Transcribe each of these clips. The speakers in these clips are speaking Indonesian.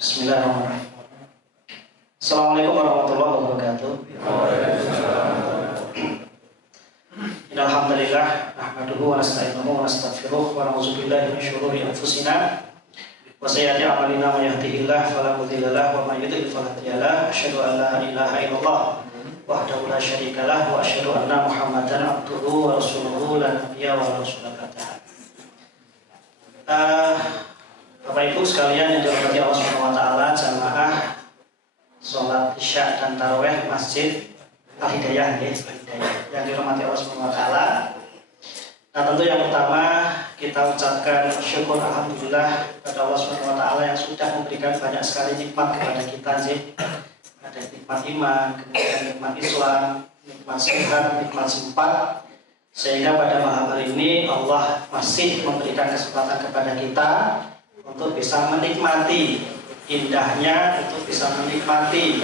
Bismillahirrahmanirrahim. Assalamualaikum warahmatullahi wabarakatuh. Alhamdulillah, nahmaduhu wa nasta'inuhu wa nastaghfiruh wa na'udzu billahi min syururi anfusina wa sayyiati a'malina may yahdihillahu fala mudilla lahu wa may yudlil fala hadiya lahu. Asyhadu an la ilaha illallah wahdahu la syarika lahu wa asyhadu anna Muhammadan abduhu wa rasuluhu la nabiyya wa rasula ba'da. Bapak Ibu sekalian yang dirahmati Allah Subhanahu wa taala, jamaah salat Isya dan tarawih Masjid Al-Hidayah yang dirahmati Allah Subhanahu wa taala. Nah, tentu yang pertama kita ucapkan syukur alhamdulillah kepada Allah Subhanahu wa taala yang sudah memberikan banyak sekali nikmat kepada kita sih. Ada nikmat iman, kemudian nikmat Islam, nikmat sehat, nikmat sempat, sehingga pada malam hari ini Allah masih memberikan kesempatan kepada kita untuk bisa menikmati indahnya, untuk bisa menikmati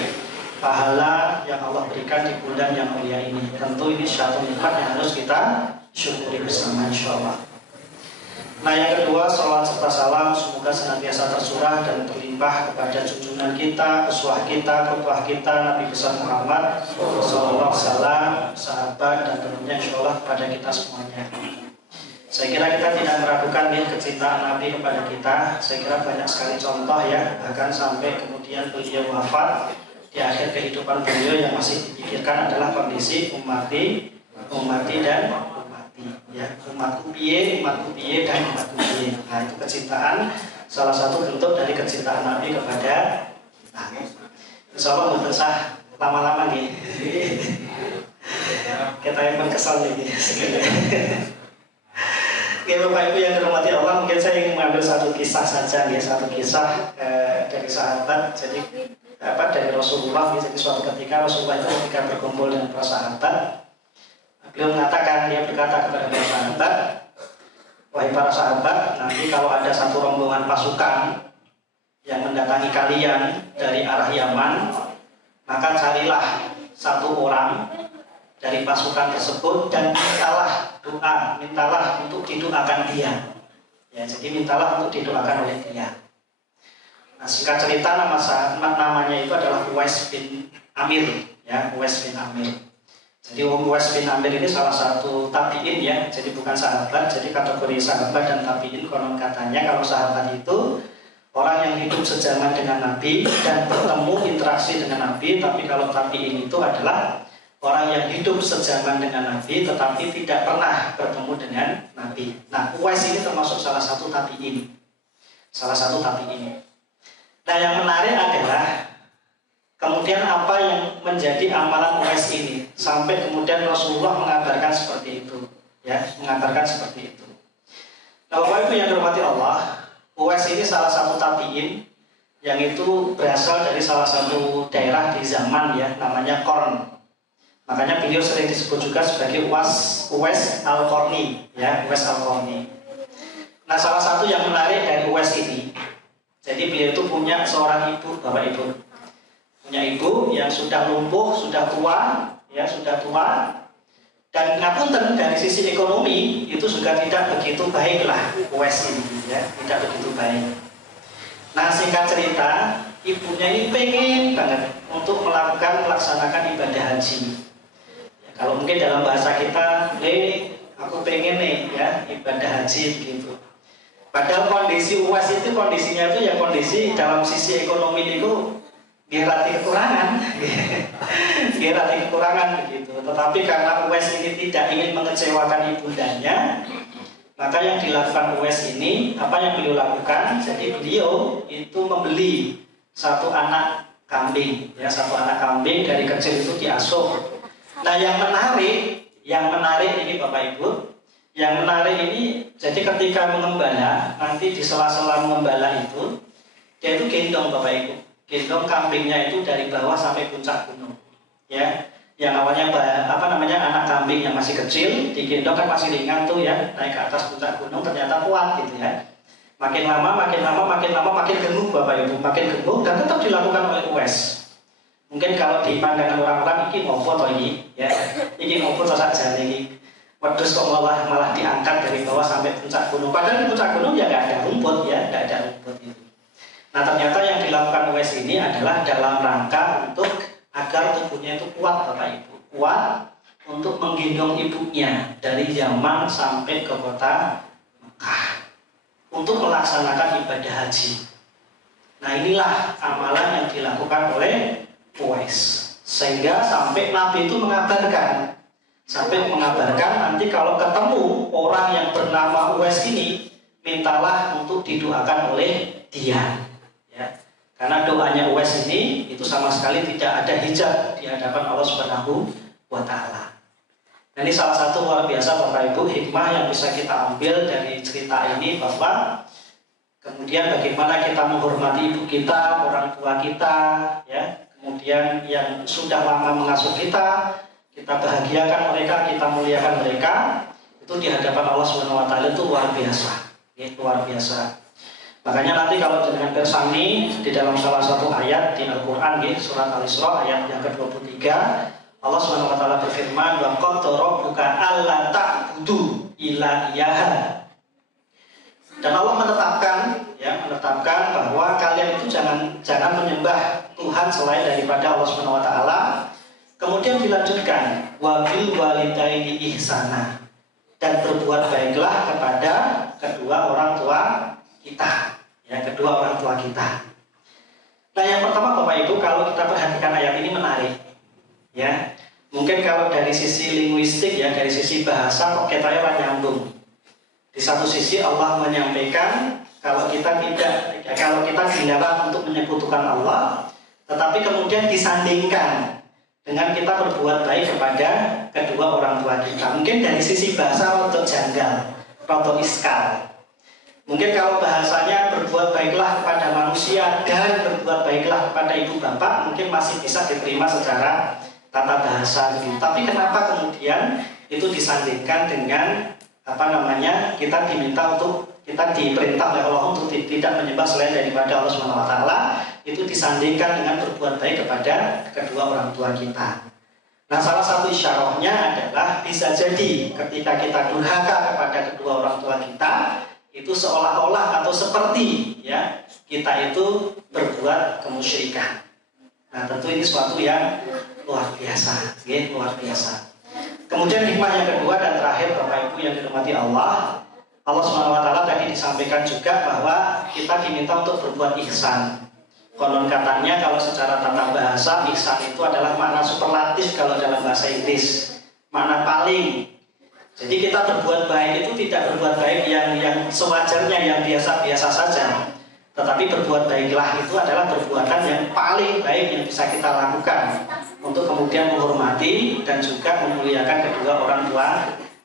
pahala yang Allah berikan di bulan yang mulia ini. Tentu ini suatu nikmat yang harus kita syukuri bersama, insyaallah. Nah, yang kedua, salawat serta salam semoga senantiasa tercurah dan terlimpah kepada junjungan kita, uswah kita, qudwah kita, Nabi besar Muhammad sallallahu alaihi wasallam, sahabat, dan tentunya insyaallah kepada kita semuanya. Saya kira kita tidak meragukan kecintaan Nabi kepada kita. Saya kira banyak sekali contoh ya, bahkan sampai kemudian beliau wafat, di akhir kehidupan beliau yang masih dipikirkan adalah kondisi ummati dan ummati ya, umatku piye dan umatku piye. Nah, itu kecintaan, salah satu bentuk dari kecintaan Nabi kepada kita. Insyaallah betul sah lama-lama nih. Kita yang kesal nih. Oke, Bapak Ibu yang dirahmati Allah, mungkin saya ingin mengambil satu kisah saja ya, satu kisah dari sahabat. Jadi dari Rasulullah. Jadi suatu ketika Rasulullah itu ketika berkumpul dengan para sahabat, beliau mengatakan, dia berkata kepada para sahabat, wahai para sahabat, nanti kalau ada satu rombongan pasukan yang mendatangi kalian dari arah Yaman, maka carilah satu orang dari pasukan tersebut dan mintalah untuk didoakan dia. Ya, jadi mintalah untuk didoakan oleh dia. Nah, singkat cerita namanya itu adalah Uwais bin Amir, ya, Uwais bin Amir. Jadi Uwais bin Amir ini salah satu tabi'in ya, jadi bukan sahabat. Jadi kategori sahabat dan tabi'in, konon katanya kalau sahabat itu orang yang hidup sejaman dengan Nabi dan bertemu interaksi dengan Nabi, tapi kalau tabi'in itu adalah orang yang hidup sejaman dengan Nabi tetapi tidak pernah bertemu dengan Nabi. Nah, Uwais ini termasuk salah satu tabi'in. Nah, yang menarik adalah kemudian apa yang menjadi amalan Uwais ini sampai kemudian Rasulullah mengabarkan seperti itu, ya, Nah, Bapak Ibu yang dirahmati Allah, Uwais ini salah satu tabi'in yang itu berasal dari salah satu daerah di zaman ya, namanya Qarn. Makanya beliau sering disebut juga sebagai Uwais Al-Qarni, ya, Uwais Al-Qarni. Nah, salah satu yang menarik dari Uwais ini, jadi beliau itu punya seorang ibu, Bapak Ibu. Punya ibu yang sudah lumpuh, sudah tua, dan ngapunten dari sisi ekonomi itu juga tidak begitu baiklah Uwais ini, ya, tidak begitu baik. Nah, singkat cerita, ibunya ini pengen banget untuk melaksanakan ibadah haji. Kalau mungkin dalam bahasa kita, aku pengen nih ya ibadah haji gitu. Padahal kondisi Uwais itu kondisinya itu ya kondisi dalam sisi ekonomi itu dirati kekurangan begitu. Tetapi karena Uwais ini tidak ingin mengecewakan ibundanya, maka yang dilakukan Uwais ini, apa yang beliau lakukan? Jadi beliau itu membeli satu anak kambing, ya, dari kecil itu diasuh. Nah, yang menarik ini Bapak Ibu, jadi ketika mengembala, nanti di sela-sela mengembala itu, dia itu gendong Bapak Ibu, gendong kambingnya itu dari bawah sampai puncak gunung, ya. Yang awalnya anak kambing yang masih kecil, digendong kan masih ringan tuh ya, naik ke atas puncak gunung ternyata kuat gitu ya. Makin lama makin gemuk Bapak Ibu, dan tetap dilakukan oleh Uwais. Mungkin kalau di pandangan orang-orang ini ngopo toh ini, ya, ini ngopo toh saja ini. Wedhus kok malah diangkat dari bawah sampai puncak gunung. Padahal di puncak gunung ya nggak ada rumput ya, nggak ada rumput itu. Nah ternyata yang dilakukan Uwais ini adalah dalam rangka untuk agar tubuhnya itu kuat Bapak Ibu, kuat untuk menggendong ibunya dari Yaman sampai ke kota Mekah untuk melaksanakan ibadah haji. Nah inilah amalan yang dilakukan oleh Uwais, sehingga sampai Nabi itu mengabarkan nanti kalau ketemu orang yang bernama Uwais ini, mintalah untuk didoakan oleh dia, ya. Karena doanya Uwais ini itu sama sekali tidak ada hijab di hadapan Allah Subhanahu wa Ta'ala. Nah, ini salah satu luar biasa Bapak Ibu hikmah yang bisa kita ambil dari cerita ini, bahwa kemudian bagaimana kita menghormati ibu kita, orang tua kita, ya. Kemudian yang sudah lama mengasuh kita bahagiakan mereka, kita muliakan mereka, itu di hadapan Allah Subhanahu wa Ta'ala itu luar biasa. Ya, luar biasa. Makanya nanti kalau dengan bersami di dalam salah satu ayat di Al-Qur'an, ya, surat Al-Isra ayat yang ke-23, Allah Subhanahu wa Ta'ala berfirman, "Wa qad rabbuka alla ta'budu illa iyyaha." Dan Allah menetapkan bahwa kalian itu jangan menyembah Tuhan selain daripada Allah Subhanahu wa Ta'ala. Kemudian dilanjutkan, wa bil walidaini ihsana, dan berbuat baiklah kepada kedua orang tua kita, ya, kedua orang tua kita. Nah, yang pertama Bapak Ibu, kalau kita perhatikan ayat ini menarik, ya. Mungkin kalau dari sisi linguistik, ya, dari sisi bahasa kok kita nyambung. Di satu sisi Allah menyampaikan kalau kita dilarang untuk menyekutukan Allah, tetapi kemudian disandingkan dengan kita berbuat baik kepada kedua orang tua kita. Mungkin dari sisi bahasa rotok janggal, rotok iskal. Mungkin kalau bahasanya berbuat baiklah kepada manusia dan berbuat baiklah kepada ibu bapak, mungkin masih bisa diterima secara tata bahasa gitu. Tapi kenapa kemudian itu disandingkan dengan kita diperintah oleh Allah untuk tidak menyembah selain daripada Allah Subhanahu wa Ta'ala, itu disandingkan dengan berbuat baik kepada kedua orang tua kita. Nah, salah satu isyarahnya adalah bisa jadi ketika kita durhaka kepada kedua orang tua kita, itu seolah-olah atau seperti, ya, kita itu berbuat kemusyrikan. Nah, tentu ini suatu yang luar biasa, ya, luar biasa. Kemudian hikmah yang kedua dan terakhir Bapak Ibu yang dirahmati Allah, Allah Subhanahu wa Ta'ala tadi disampaikan juga bahwa kita diminta untuk berbuat ihsan. Konon katanya kalau secara tata bahasa, ihsan itu adalah makna superlatif kalau dalam bahasa Inggris, makna paling. Jadi kita berbuat baik itu tidak berbuat baik yang sewajarnya, yang biasa-biasa saja, tetapi berbuat baiklah itu adalah perbuatan yang paling baik yang bisa kita lakukan untuk kemudian menghormati dan juga memuliakan kedua orang tua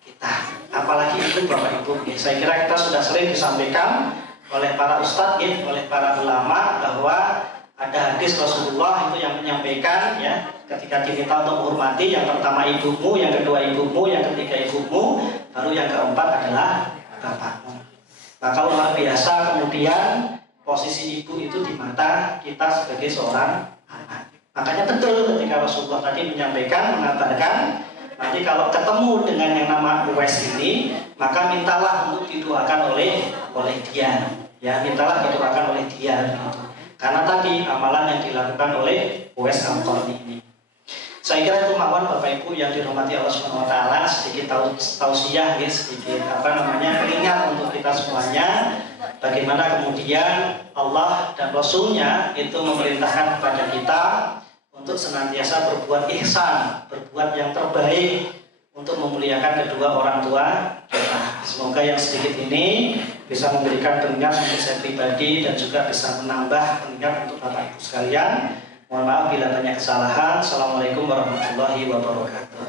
kita. Apalagi itu Bapak Ibu, saya kira kita sudah sering disampaikan oleh para ustadz, oleh para ulama, bahwa ada hadis Rasulullah itu yang menyampaikan, ya, ketika diminta untuk menghormati, yang pertama ibumu, yang kedua ibumu, yang ketiga ibumu, baru yang keempat adalah bapakmu. Nah, kalau luar biasa kemudian posisi ibu itu di mata kita sebagai seorang anak. Makanya betul ketika Rasulullah tadi menyampaikan, mengabarkan, nanti kalau ketemu dengan yang nama Uwais ini, maka mintalah untuk didoakan oleh dia, ya, mintalah didoakan oleh dia, gitu. Karena tadi amalan yang dilakukan oleh Uwais Al-Qarni ini. Saya kira itu mawon Bapak Ibu yang dirahmati Allah Subhanahu wa Ta'ala, sedikit tausiah, ya, sedikit ingat untuk kita semuanya, bagaimana kemudian Allah dan Rasulnya itu memerintahkan kepada kita untuk senantiasa berbuat ihsan, berbuat yang terbaik untuk memuliakan kedua orang tua kita. Semoga yang sedikit ini bisa memberikan pengingat untuk saya pribadi dan juga bisa menambah pengingat untuk Bapak Ibu sekalian. Mohon maaf bila banyak kesalahan. Assalamualaikum warahmatullahi wabarakatuh.